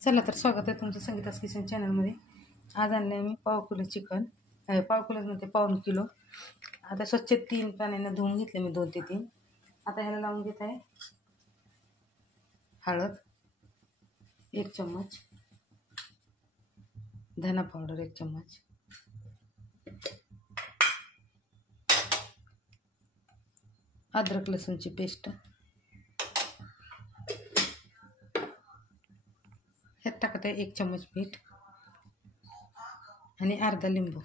चला तर स्वागत आहे तुमचं संगीतास किचन चॅनलमध्ये। आज आणले मी पाव किलो चिकन, पाव किलोमध्ये पाऊण किलो। आता स्वच्छ 3 पाण्याने धुवून घेतले मी 2 ते 3। आता ह्याला लावून घेत आहे हळद 1 चम्मच, धना पावडर 1 चम्मच, अद्रक लसूणची पेस्ट, ह्यात टाकत आहे 1 चम्मच मीठ आणि अर्धा लिंबू।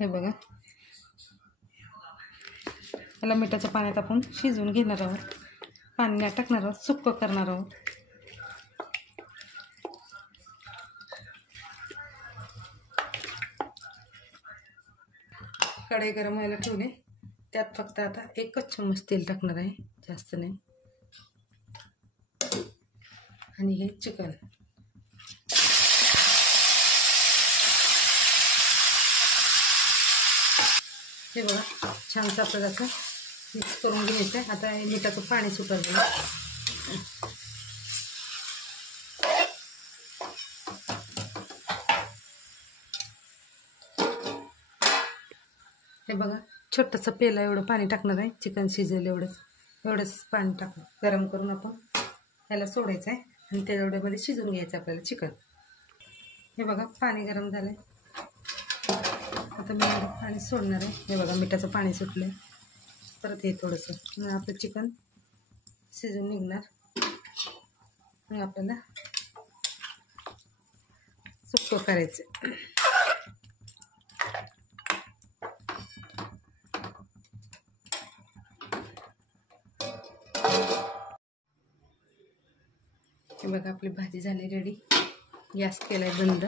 हे बघा, याला मिठाच्या पाण्यात आपण शिजवून घेणार आहोत, पाणी नाही टाकणार आहोत, सुक्क करणार आहोत। कढई गरम व्हायला ठेवले, त्यात फक्त आता 1 चम्मच तेल टाकणार आहे, जास्त नाही। आणि हे चिकन हे बघा छानसं आपल्याला असं मिक्स करून घ्यायचं आहे। आता हे मिठाचं पाणी सुटायचं, हे बघा छोटंसं पेला एवढं पाणी टाकणार आहे, चिकन शिजेल एवढंच पाणी टाकून गरम करून आपण ह्याला सोडायचं आहे आणि त्या एवढ्यामध्ये शिजवून घ्यायचं आपल्याला चिकन। हे बघा पाणी गरम झालंय, आता मी पाणी सोडणार आहे। हे बघा मिठाचं पाणी सुटलं, परत हे थोडंसं मग आपलं चिकन शिजून निघणार, मग आपल्याला सुक्क करायचं। हे बघा आपली भाजी झाली रेडी, गॅस केलाय बंद।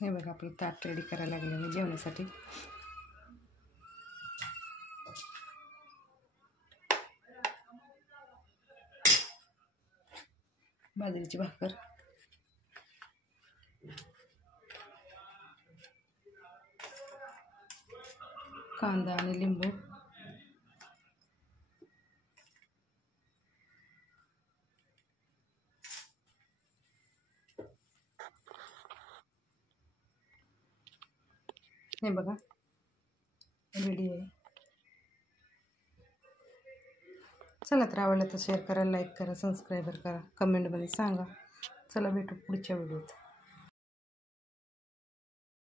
हे बघा आपलं ताट रेडी करायला लागले मी जेवणासाठी। बाजरीची भाकर, कांदा आणि लिंबू, हे बघा रेडी आहे। चला तर आवडलं तर शेअर करा, लाईक करा, सबस्क्राईब करा, कमेंटमध्ये सांगा। चला भेटू पुढच्या व्हिडिओत।